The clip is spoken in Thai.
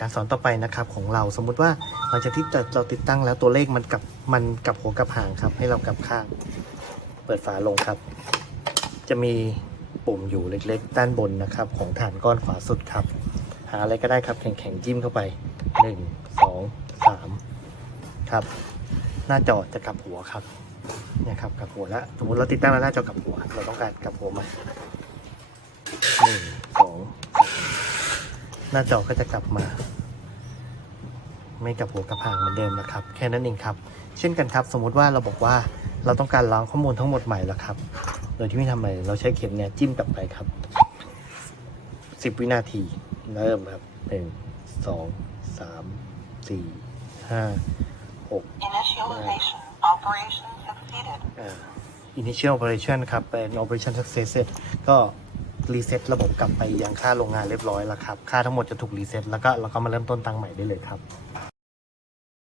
การสอนต่อไปนะครับของเราสมมุติว่าหลังจากที่เราติดตั้งแล้วตัวเลขมันกับมันกับหัวกับหางครับ ให้เรากลับข้าง เปิดฝาลงครับ จะมีปุ่มอยู่เล็กๆ ด้านบนนะครับ ของฐานก้อนขวาสุดครับ หาอะไรก็ได้ครับแข็งๆจิ้มเข้าไปหนึ่งสองสามครับ หน้าจอจะกลับหัวครับเนี่ยครับกลับหัวแล้วสมมติเราติดตั้งแล้วหน้าจอกลับหัว เราต้องการกลับหัวมาหนึ่ง หน้าจอก็จะกลับมา ไม่กลับหัวกลับหางเหมือนเดิมนะครับ แค่นั้นเองครับ เช่นกันครับ สมมุติว่าเราบอกว่าเราต้องการล้างข้อมูลทั้งหมดใหม่แล้วครับ โดยที่ไม่ทำอะไรเราใช้เข็มเนี่ยจิ้มกลับไปครับสิบวินาทีเริ่มครับหนึ่งสองสามสี่ห้าหก Initialization. Operation succeeded. อ่า initial operation ครับเป็น operation success เสร็จก็ รีเซ็ตระบบกลับไปยังค่าโรงงานเรียบร้อยแล้วครับ ค่าทั้งหมดจะถูกรีเซ็ตแล้วก็เราก็มาเริ่มต้นตั้งใหม่ได้เลยครับ